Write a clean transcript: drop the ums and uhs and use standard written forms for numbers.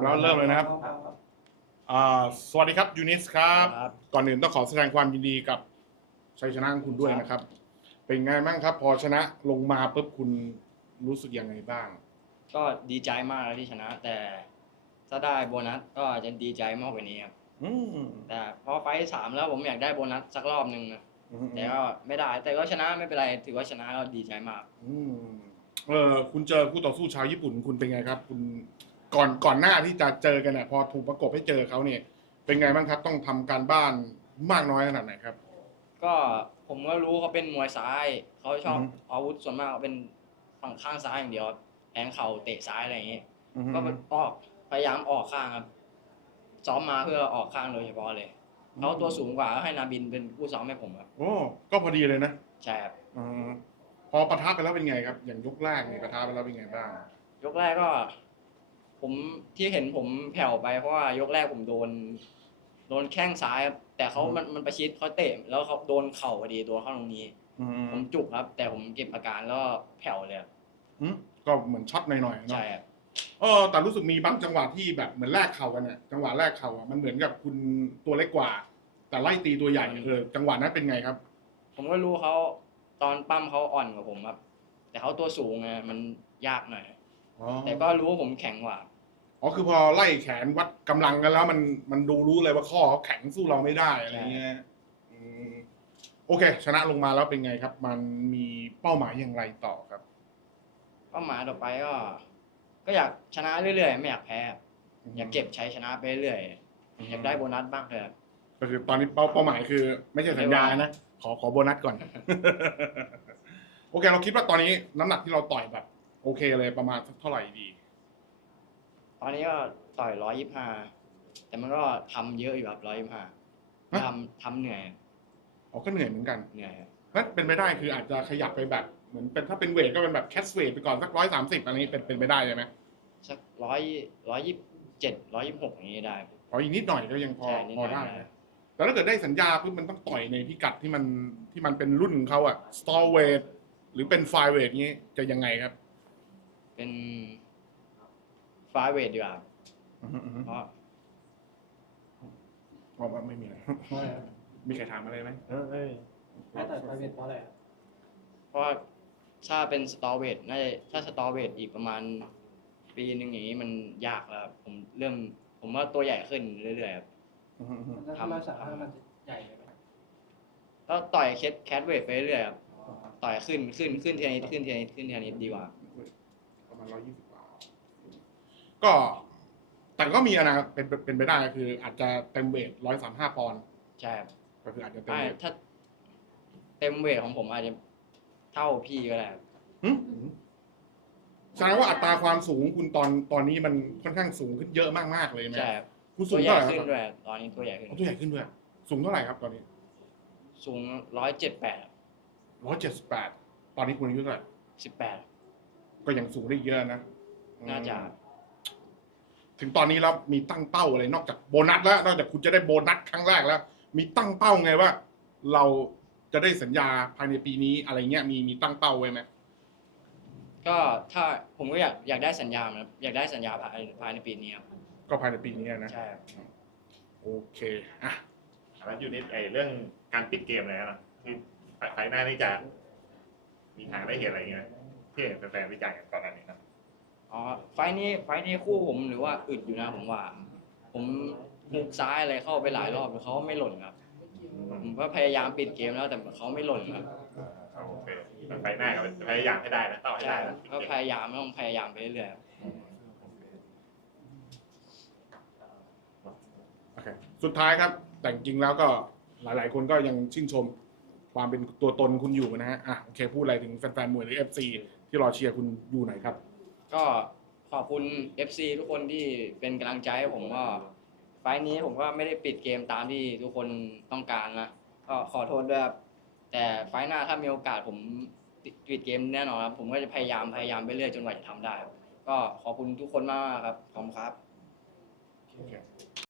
แล้วเริ่มเลยนะครับสวัสดีครับยูนิสครับก่อนอื่นต้องขอแสดงความยินดีกับชัยชนะของคุณด้วยนะครับเป็นไงบ้างครับพอชนะลงมาปุ๊บคุณรู้สึกยังไงบ้างก็ดีใจมากที่ชนะ แต่ถ้าได้โบนัสก็จะดีใจมากกว่านี้ครับแต่พอไฟท์สามแล้วผมอยากได้โบนัสสักรอบหนึ่งนะแต่ก็ไม่ได้แต่ก็ชนะไม่เป็นไรถือว่าชนะก็ดีใจมากคุณเจอคู่ต่อสู้ชาวญี่ปุ่นคุณเป็นไงครับคุณก่อนหน้าที่จะเจอกันเนี่ยพอถูกประกบให้เจอเขาเนี่ยเป็นไงบ้างครับต้องทำการบ้านมากน้อยขนาดไหนครับก็ผมก็รู้เขาเป็นมวยซ้ายเขาชอบอาวุธส่วนมากเป็นฝั่งข้างซ้ายอย่างเดียวแทงเข่าเตะซ้ายอะไรอย่างนี้ก็ออกพยายามออกข้างครับซ้อมมาเพื่อออกข้างโดยเฉพาะเลยเขาตัวสูงกว่าก็ให้นาบินเป็นผู้ซ้อมให้ผมครับโอ้ก็พอดีเลยนะใช่ครับพอปะทะไปแล้วเป็นไงครับอย่างยกแรกเนี่ยปะทะไปแล้วเป็นไงบ้างยกแรกก็ผมที่เห็นผมแผ่วไปเพราะว่ายกแรกผมโดนแข้งซ้ายครับแต่เขามันประชิดเขาเตะแล้วเขาโดนเข่าพอดีตัวเข้าตรงนี้ผมจุกครับ แต่ผมเก็บอาการแล้วแผ่วเลยก็เหมือนช็อตหน่อยๆเนาะใช่ครับแต่รู้สึกมีบางจังหวะที่แบบเหมือนแลกเข่ากันเนี่ยจังหวะแรกเข่ามันเหมือนกับคุณตัวเล็กกว่า แต่ไล่ตีตัวใหญ่จังหวะนั้นเป็นไงครับผมก็รู้เขาตอนปั้มเขาอ่อนกว่าผมครับแต่เขาตัวสูงไงมันยากหน่อยแต่ก็รู้ว่าผมแข็งกว่าคือพอไล่แขนวัดกำลังกันแล้วมันดูรู้เลยว่าข้อเขาแข็งสู้เราไม่ได้อะไรเงี้ยโอเค ชนะลงมาแล้วเป็นไงครับ มันมีเป้าหมายอย่างไรต่อครับเป้าหมายต่อไปก็อยากชนะเรื่อยๆไม่อยากแพ้อยากเก็บชัยชนะไปเรื่อยอยากได้โบนัสบ้างเลยก็คือตอนนี้เป้าหมายคือ ไม่ใช่สัญญานะขอโบนัสก่อนโอเคเราคิดว่าตอนนี้น้ำหนักที่เราต่อยแบบ โอเคเลยประมาณเท่าไหร่ดีตอนนี้ก็ต่อย125แต่มันก็ทำเยอะอยู่ครับ125ทำเหนื่อยก็เหนื่อยเหมือนกันเหนื่อยนั่นเป็นไปได้คืออาจจะขยับไปแบบเหมือนเป็นถ้าเป็นเวทก็เป็นแบบแคสเวทไปก่อนสัก130อะไรนี้เป็นไปได้ใช่ไหมสัก127 126อย่างนี้ได้อีกนิดหน่อยก็ยังพอได้แต่ถ้าเกิดได้สัญญาปุ๊บมันต้องต่อยในพิกัดที่มันเป็นรุ่นของเขาอะสตอร์เวทหรือเป็นไฟเวทนี้จะยังไงครับเป็นไฟเวทดีกว่าเพราะไม่มีอะไรมีใครถามอะไรไหมถ้าต่อยไฟเวทเพราะอะไรเพราะถ้าเป็นสตอร์เวทน่าจะถ้าสตอร์เวทอีกประมาณปีหนึ่งอย่างนี้มันยากแล้วผมว่าตัวใหญ่ขึ้นเรื่อยๆครับทำให้มันใหญ่เลยไหมก็ต่อยแคทเวทไปเรื่อยๆครับต่อยขึ้นทีละนิดขึ้นทีละนิดดีกว่าประมาณ120กว่าก็แต่ก็มีนะเป็นไปได้คืออาจจะเต็มเวท135 ปอนด์ใช่ครับก็คืออาจจะเต็มเวทถ้าเต็มเวทของผมอาจจะเท่าพี่ก็ได้แสดงว่าอัตราความสูงคุณตอนนี้มันค่อนข้างสูงขึ้นเยอะมากๆเลยไหมใช่ครับคุณสูงเท่าไหร่ขึ้นด้วยตอนนี้ตัวใหญ่ขึ้นตัวใหญ่ขึ้นด้วยสูงเท่าไหร่ครับตอนนี้สูง 178ตอนนี้คุณอายุเท่าไหร่ 18 ก็ยังสูงได้เยอะนะน่าจะถึงตอนนี้แล้วมีตั้งเป้าอะไรนอกจากโบนัสแล้วนอกจากคุณจะได้โบนัสครั้งแรกแล้วมีตั้งเป้าไงว่าเราจะได้สัญญาภายในปีนี้อะไรเงี้ยมีตั้งเป้าไว้ไหมก็ถ้าผมก็อยากได้สัญญาครับอยากได้สัญญาภายในปีนี้ครับก็ภายในปีนี้นะใช่โอเคอ่ะแล้วอยู่ในเรื่องการปิดเกมอะไรนะที่ไฟหน้านี่จะมีทางได้เห็นอะไรเงี้ยที่แฟนๆวิจารณ์กันก่อนหน้านี้นะไฟนี้คู่ผมหรือว่าอึดอยู่นะผมว่าผมหุกซ้ายอะไรเข้าไปหลายรอบเขาไม่หล่นครับผมก็พยายามปิดเกมแล้วแต่เขาไม่หล่นครับโอเคไฟหน้าก็พยายามให้ได้นะต่อให้ได้นะก็พยายามต้องพยายามไปเรื่อยโอเคสุดท้ายครับแต่จริงแล้วก็หลายๆคนก็ยังชื่นชมความเป็นตัวตนคุณอยู่นะฮะโอเคพูดอะไรถึงแฟนๆมวยหรือ FC ที่รอเชียร์คุณอยู่หน่อยครับก็ขอบคุณ FC ทุกคนที่เป็นกำลังใจให้ผมก็ไฟล์นี้ผมก็ไม่ได้ปิดเกมตามที่ทุกคนต้องการนะก็ขอโทษด้วยครับแต่ไฟล์หน้าถ้ามีโอกาสผมปิดเกมแน่นอนครับผมก็จะพยายามไปเรื่อยจนกว่าจะทำได้ก็ขอบคุณทุกคนมากครับขอบคุณครับ